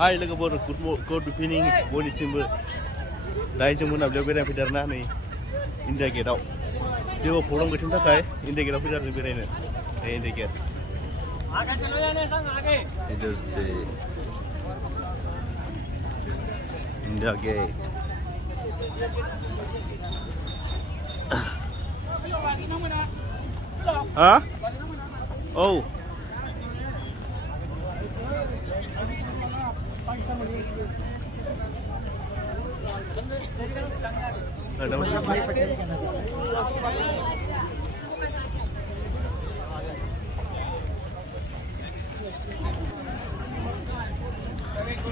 Hai लोगोफोर good evening बयनिसिमबो दायो जों मोनाबिलियाव बेरायनो फैदों आरोना नै इन्डिया गेटआव जेबो प्रब्लेम गैथ'नि थाखाय इन्डिया गेटआव फैदों जों बेरायनो इन्डिया गेट इधर से इंडिया गेट हाँ औ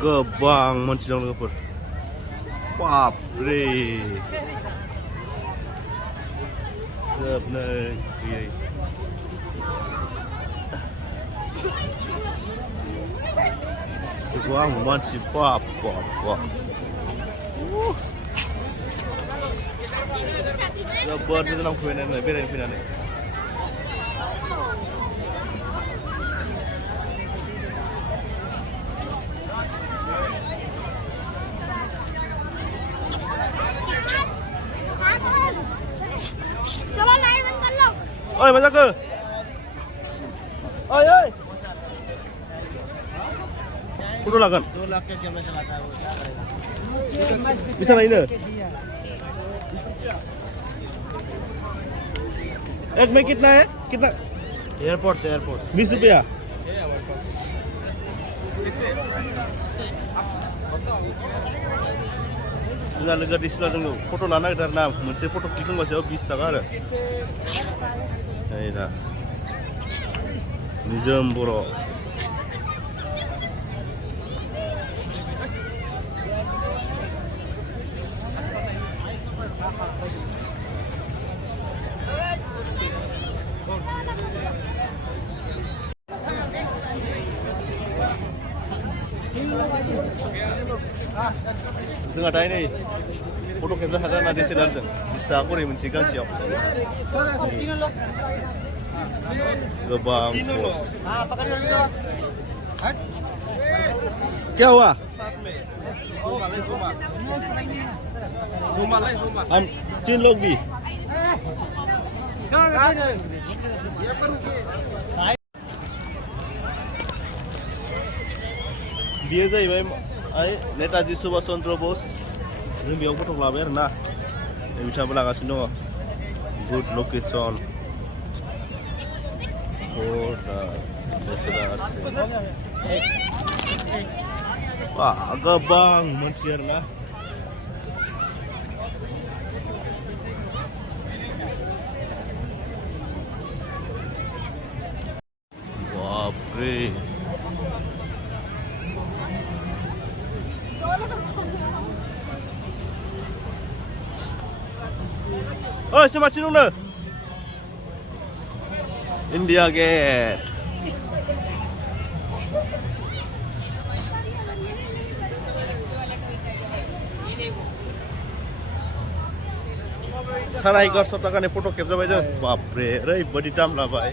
गोबां मानसि दं लोगोफोर बापरे जोबनो गैयै गोबां मानसि बाप जोबोद मोजां फैनानै बेरायनो फैनानै oi mana ke oi foto lagan 2 lakh के कैमरा चलाता है वो क्या करेगा bisa naik ini एक में कितना है कितना एयरपोर्ट से एयरपोर्ट 20 रुपया जोंहा लोगो दिसिला जों फट' लानो नागिरदों आरोना मोनसे फट' क्लिक खालामगासेयाव 20 थाखा आरो नै दा निजोम बर' जोंहा दायो नै फट' खेबनो हादों ना DSLR-जों 20 थाखा खरै मोनसे गांसेयाव गोबां क्या हुआ हम 3 लोग भी बियो जाहैबाय नेताजी सुभाष चन्द्र बस जों बेयाव फट' लाबाय आरोना बिथाङाबो लागासिनो दङ गुड लकेसन गोबां मानसि आरोना बापरे oh semakin dulu India Gate सारा 1100 थाखानि फट' खेबजाबाय जों बापरे ओरैबायदि दाम लाबाय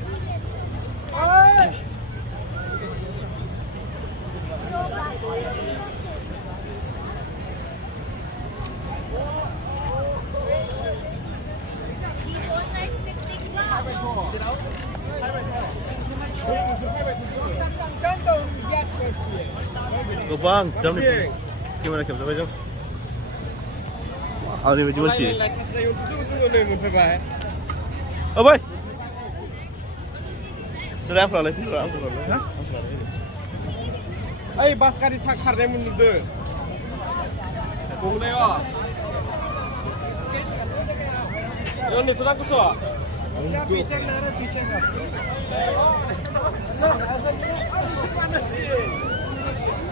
गोबां दामनि केमेरा खेबजाबाय जों ओरैबायदि मानसि बै आंफ्रालाय ओइ बास गारि खारनाय नुदों गंनायाव नुथ'नांगौसो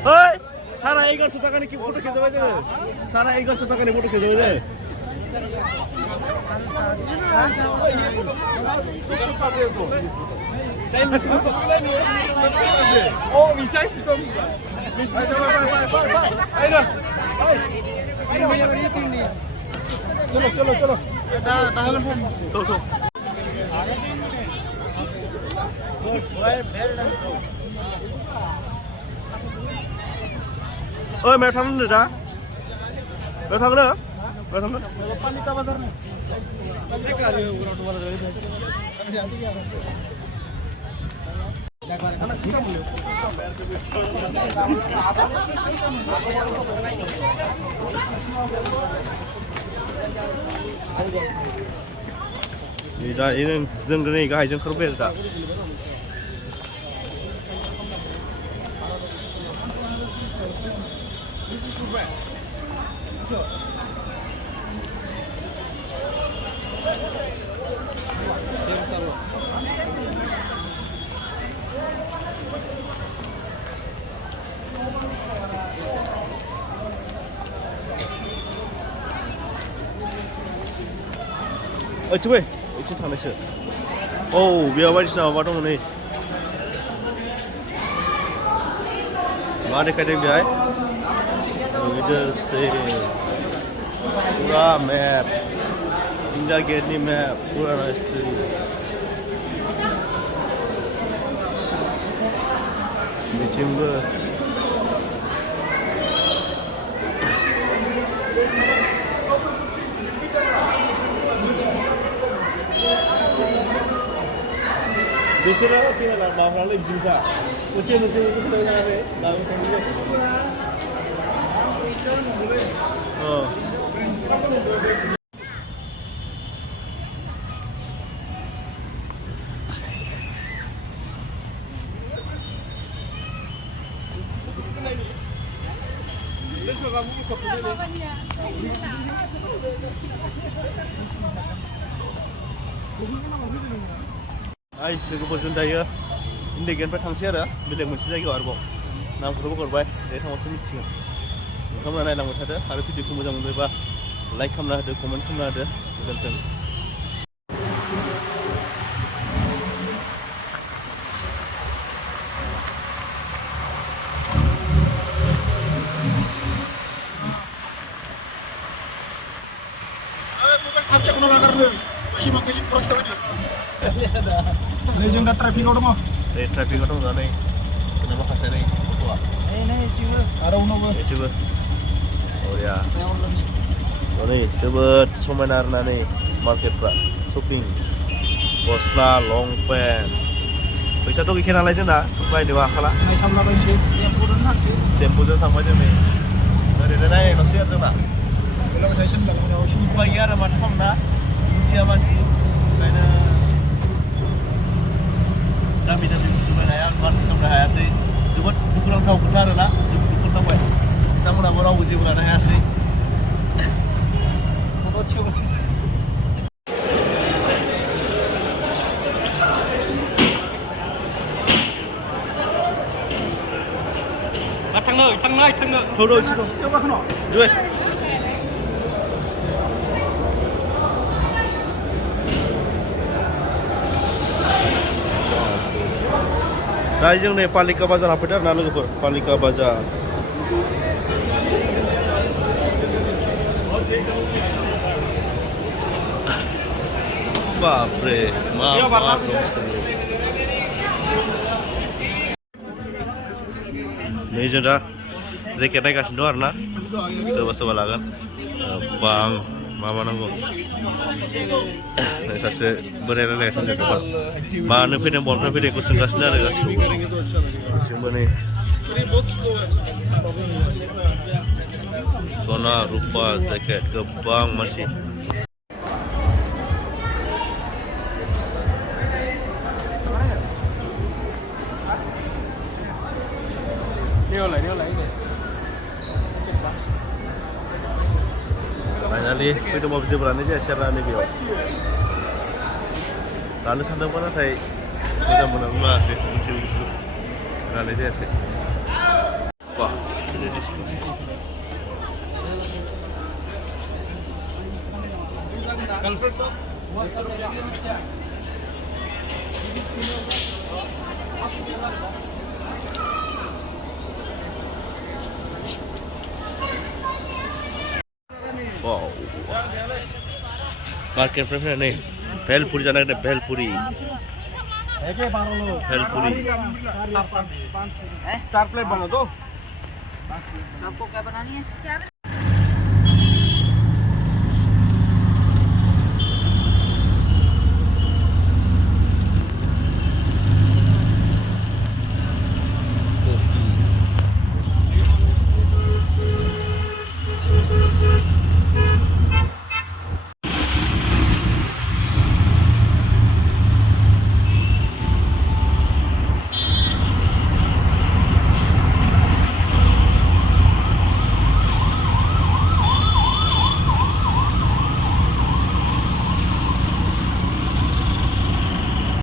Hei, sana 1100 थाखानि फट' खेबजाबाय जोङो sana 1100 थाखानि फट' खेबजाबाय जों oh bisa sih Tom चलो ơi mẹ thắng được đã mẹ thắng nữa mẹ thắng nữa Palika Bazar nih. Palika dia urut bazar itu. Anak kita boleh. Ini dah ini jeng ini kahai jeng kerbau dah. coba, itu tanah sih. Oh, biar baris nama batong ni. Mana kadang biar? Itu se pura map, India Gate ni map pura nasi. Ni cimber. Biasanya kita nak bawa lagi juga. Ujian itu kita nak apa? Bawa kita. Oh. Ay, लोगो फोरजों दायो इन्डिगेननिफ्राय थांसै आरो बेलेग मोनसे जायगायाव आरोबाव नामखौबो हरबाय बे थांबासो मिथिसिगोन नोंथांमोना नायलांबाय थादो आरो भिडिअखौ मोजां मोनबायबा लाइक खालामना होदो कमेन्ट खालामना होदो गोजोन्थों Legenda traffic out mau. Traffic out mau nih. Kenapa kasih nih? Tua. Ini cium. Ada uno. Coba. Oh ya. Oh nih, coba समायना nih marketफ्रा shopping. गस्ला longpant. फैसा थ' गैखाया नालाय जोंना बायनोबो हाखाला. सामलाबायनोसै टेम्पुजों थांसै. टेम्पुजों थांबाय जों नै. ओरैनो नायनोसै आरो जोंना. उपाय गैया आरो माथो खालामना मिथिया मानसि ओंखायनो दामि दामि बुस्थु बायनो हाया माथो खालामनो हायासै जोबोद दुखुनांथाव खोथा आरोना जोबोद दुखुनांबाय बिथांमोनहाबो रावबो जेबो लानो हायासै थांनो थौदो इसे जुबै दा जों नै पालिका बाजार हाबफैदों आरोना लोगोफोर पालिका बाजार बापरे मा नै जों दा जेकेट नायगासिनो दं आरोना सोरबा सोरबा लागोन बां मा नांगौ सासे बोराय रायलायगासिनो जेकेटखौ मानो फैदों बलनिफ्राय फैदोंखौ सोंगासिनो आरो गासिखौबो जोंबो नै सना रुपा जेकेट गोबां मानसि Finally, fैदों माबा जेबो लानाय जायासै आरोना नैबेयाव लानो सानदोंमोन नाथाय मोजां मोनाबो मोनासै मोनसे बुस्थु लानाय जायासै बा wow market price nih bhelpuri जाना है भेलपुरी है के 12 लोग भेलपुरी 4 प्लेट बना दो सबको क्या बनानी है?